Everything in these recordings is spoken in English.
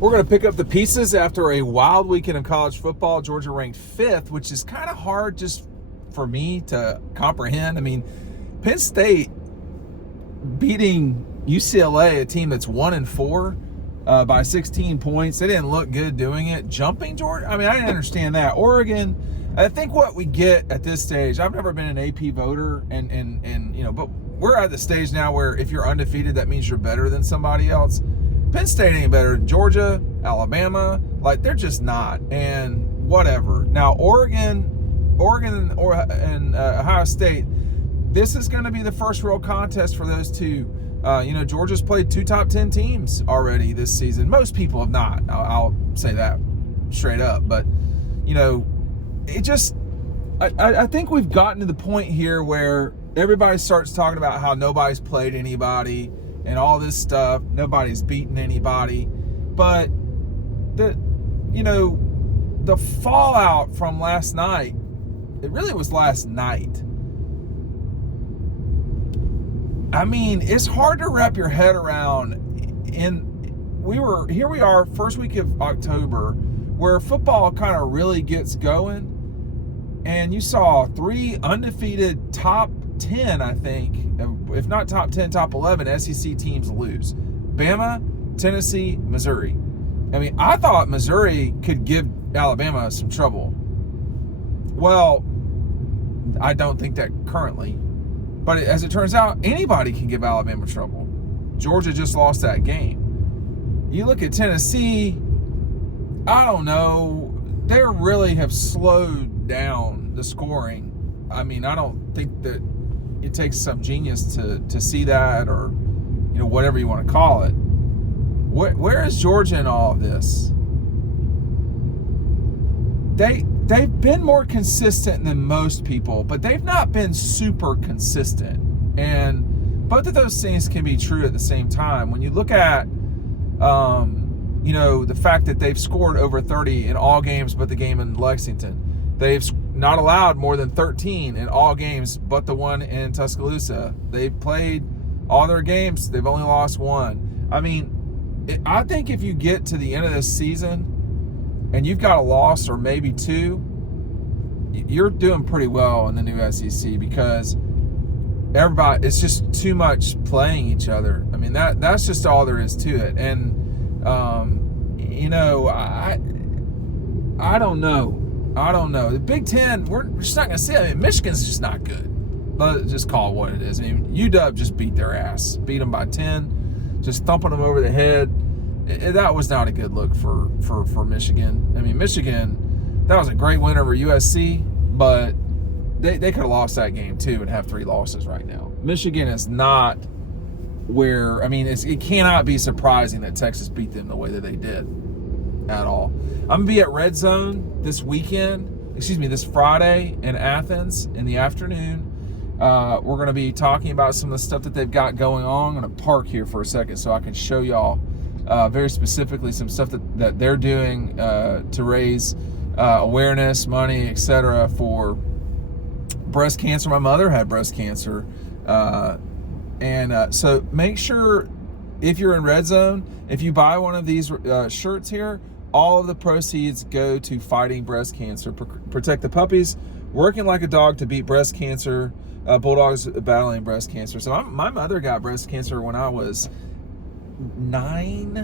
We're going to pick up the pieces after a wild weekend of college football. Georgia ranked 5th, which is kind of hard just for me to comprehend. I mean, Penn State beating UCLA, a team that's 1-4, by 16 points. They didn't look good doing it. Jumping Georgia, I mean, I didn't understand that. Oregon, I think what we get at this stage, I've never been an AP voter, and you know, but we're at the stage now where if you're undefeated, that means you're better than somebody else. Penn State ain't better than Georgia, Alabama. Like, they're just not. And whatever. Now, Oregon and Ohio State, this is going to be the first real contest for those two. You know, Georgia's played 2 top 10 teams already this season. Most people have not. I'll say that straight up. But, you know, it just, I think we've gotten to the point here where everybody starts talking about how nobody's played anybody and all this stuff. Nobody's beaten anybody. But the fallout from last night, it really was last night. I mean, it's hard to wrap your head around. Here we are, first week of October, where football kind of really gets going. And you saw 3 undefeated top 10, I think, if not top 10, top 11 SEC teams lose. Bama, Tennessee, Missouri. I mean, I thought Missouri could give Alabama some trouble. Well, I don't think that currently. But as it turns out, anybody can give Alabama trouble. Georgia just lost that game. You look at Tennessee, I don't know. They really have slowed down the scoring. I mean, I don't think that it takes some genius to see that, or, you know, whatever you want to call it. Where is Georgia in all of this? They've been more consistent than most people, but they've not been super consistent. And both of those things can be true at the same time. When you look at, you know, the fact that they've scored over 30 in all games but the game in Lexington. They've not allowed more than 13 in all games but the one in Tuscaloosa. They've played all their games. They've only lost 1. I mean, I think if you get to the end of this season and you've got a loss or maybe 2, you're doing pretty well in the new SEC, because everybody, it's just too much playing each other. I mean, that's just all there is to it. And you know, I don't know. The Big Ten, we're just not going to see it. I mean, Michigan's just not good. Let's just call it what it is. I mean, UW just beat their ass. Beat them by 10. Just thumping them over the head. That was not a good look for Michigan. I mean, Michigan, that was a great win over USC, but they could have lost that game too and have 3 losses right now. Michigan is not where, I mean, it cannot be surprising that Texas beat them the way that they did at all. I'm going to be at Red Zone this Friday in Athens in the afternoon. We're going to be talking about some of the stuff that they've got going on. I'm going to park here for a second so I can show y'all very specifically some stuff that they're doing to raise awareness, money, etc. for breast cancer. My mother had breast cancer. So make sure, if you're in Red Zone, if you buy one of these shirts here, all of the proceeds go to fighting breast cancer. Protect the puppies, working like a dog to beat breast cancer. Bulldogs battling breast cancer. So my mother got breast cancer when I was 9.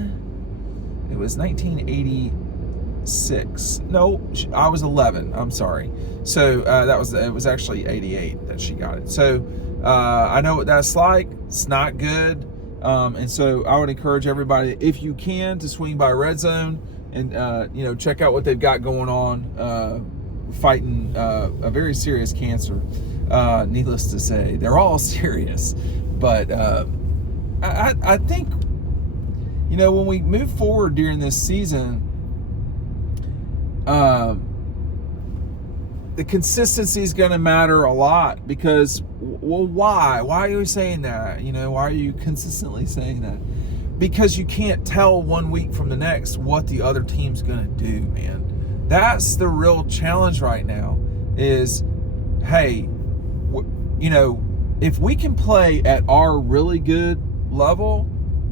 It was 1986. No, I was 11. I'm sorry. So it was actually 88 that she got it. So I know what that's like. It's not good. And so I would encourage everybody, if you can, to swing by Red Zone and you know, check out what they've got going on, fighting a very serious cancer. Needless to say, they're all serious, but I think, you know, when we move forward during this season, the consistency is going to matter a lot, because, well, why are you saying that? You know, why are you consistently saying that? Because you can't tell one week from the next what the other team's going to do, man. That's the real challenge right now is, hey, you know, if we can play at our really good level,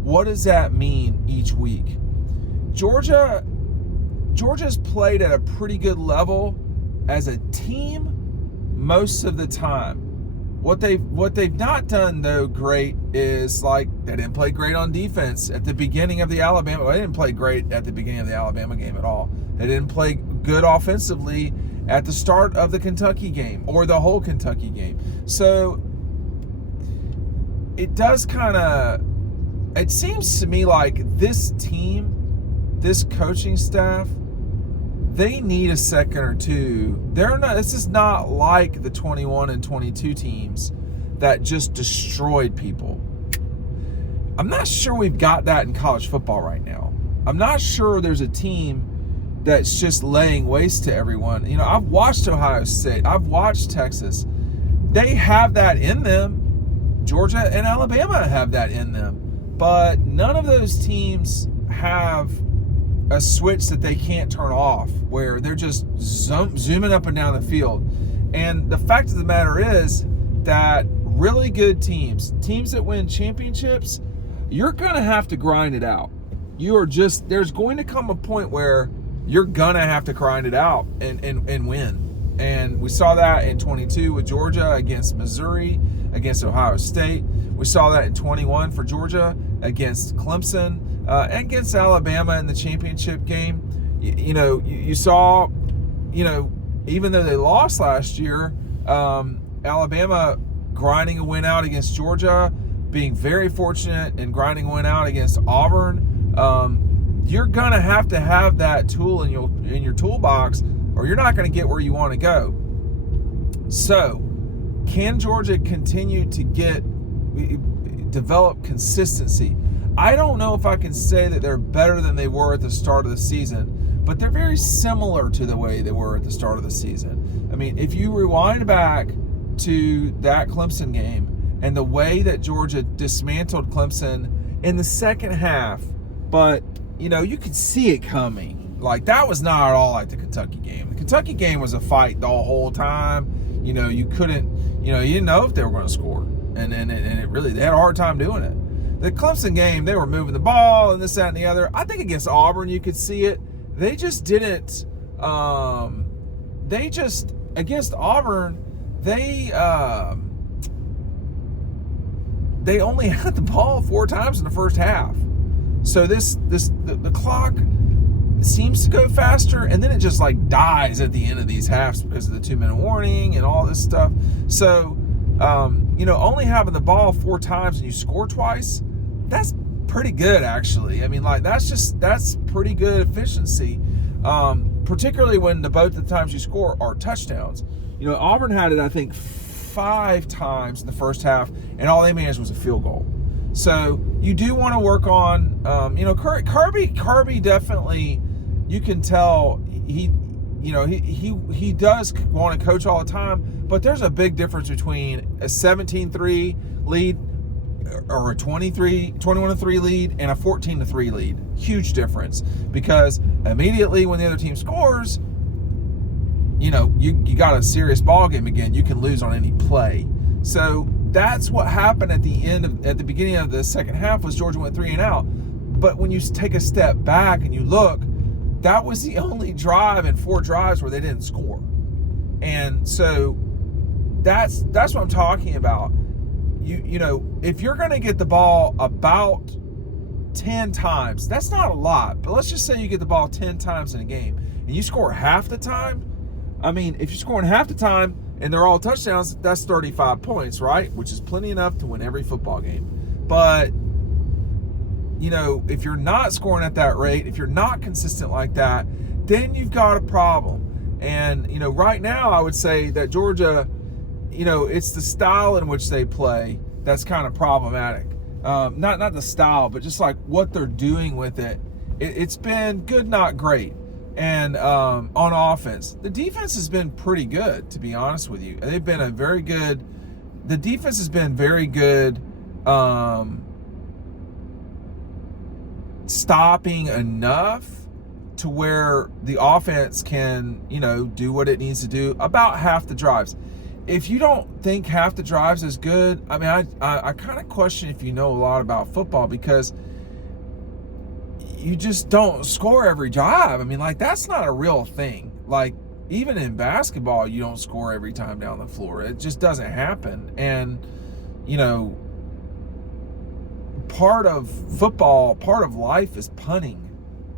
what does that mean each week? Georgia's played at a pretty good level as a team most of the time. What they've not done though great is, like, they didn't play great on defense at the beginning of the Alabama. Well, they didn't play great at the beginning of the Alabama game at all. They didn't play good offensively at the start of the Kentucky game or the whole Kentucky game. So it does it seems to me like this team, this coaching staff, they need a second or two. This is not like the 21 and 22 teams that just destroyed people. I'm not sure we've got that in college football right now. I'm not sure there's a team that's just laying waste to everyone. I've watched Ohio State. I've watched Texas. They have that in them. Georgia and Alabama have that in them. But none of those teams have a switch that they can't turn off, where they're just zooming up and down the field. And the fact of the matter is that really good teams that win championships, you're going to have to grind it out. There's going to come a point where you're going to have to grind it out and win. And we saw that in 22 with Georgia against Missouri, against Ohio State. We saw that in 21 for Georgia against Clemson, and against Alabama in the championship game. You saw, even though they lost last year, Alabama grinding a win out against Georgia, being very fortunate and grinding a win out against Auburn. You're gonna have to have that tool in your toolbox, or you're not gonna get where you want to go. So, can Georgia continue to develop consistency? I don't know if I can say that they're better than they were at the start of the season, but they're very similar to the way they were at the start of the season. I mean, if you rewind back to that Clemson game and the way that Georgia dismantled Clemson in the second half, but, you could see it coming. Like, that was not at all like the Kentucky game. The Kentucky game was a fight the whole time. You didn't know if they were going to score. And it really, they had a hard time doing it. The Clemson game, they were moving the ball and this, that, and the other. I think against Auburn, you could see it. They just didn't. Against Auburn, they only had the ball 4 times in the first half. So the clock seems to go faster, and then it just like dies at the end of these halves because of the 2-minute warning and all this stuff. So, only having the ball 4 times and you score twice, that's pretty good, actually. I mean, like, that's pretty good efficiency, particularly when both the times you score are touchdowns. Auburn had it, I think, 5 times in the first half, and all they managed was a field goal. So you do want to work on, Kirby definitely, you can tell he does want to coach all the time, but there's a big difference between a 17-3 lead or a 21-3 lead and a 14-3 lead. Huge difference, because immediately when the other team scores, you got a serious ball game again. You can lose on any play. So that's what happened at the beginning of the second half, was Georgia went 3 and out. But when you take a step back and you look, that was the only drive in 4 drives where they didn't score. And so that's what I'm talking about. If you're going to get the ball about 10 times, that's not a lot, but let's just say you get the ball 10 times in a game and you score half the time. I mean, if you're scoring half the time and they're all touchdowns, that's 35 points, right? Which is plenty enough to win every football game. But, if you're not scoring at that rate, if you're not consistent like that, then you've got a problem. And, right now I would say that Georgia, it's the style in which they play that's kind of problematic. Not the style, but just like what they're doing with it. It's been good, not great. And on offense, the defense has been pretty good, to be honest with you. The defense has been very good, stopping enough to where the offense can, do what it needs to do about half the drives. If you don't think half the drives is good, I mean, I kind of question if you know a lot about football, because you just don't score every drive. I mean, like, that's not a real thing. Like, even in basketball, you don't score every time down the floor. It just doesn't happen. And, you know, part of football, part of life is punting.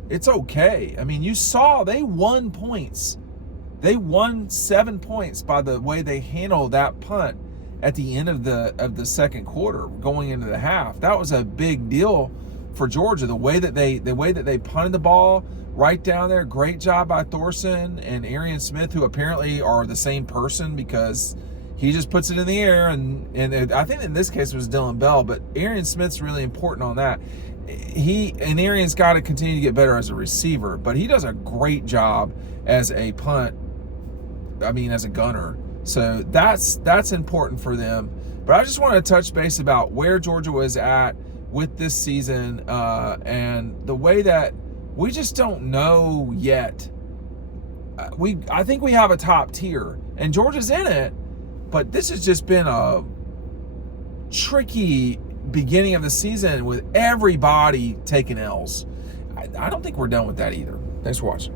It's okay. I mean, you saw they won points. They won 7 points by the way they handled that punt at the end of the second quarter, going into the half. That was a big deal for Georgia. The way that they punted the ball right down there. Great job by Thorson and Arian Smith, who apparently are the same person, because he just puts it in the air, and I think in this case it was Dylan Bell, but Arian Smith's really important on that. Arian's got to continue to get better as a receiver, but he does a great job as a as a gunner. So that's important for them. But I just want to touch base about where Georgia was at with this season, and the way that we just don't know yet. I think we have a top tier, and Georgia's in it, but this has just been a tricky beginning of the season with everybody taking L's. I don't think we're done with that either. Thanks for watching.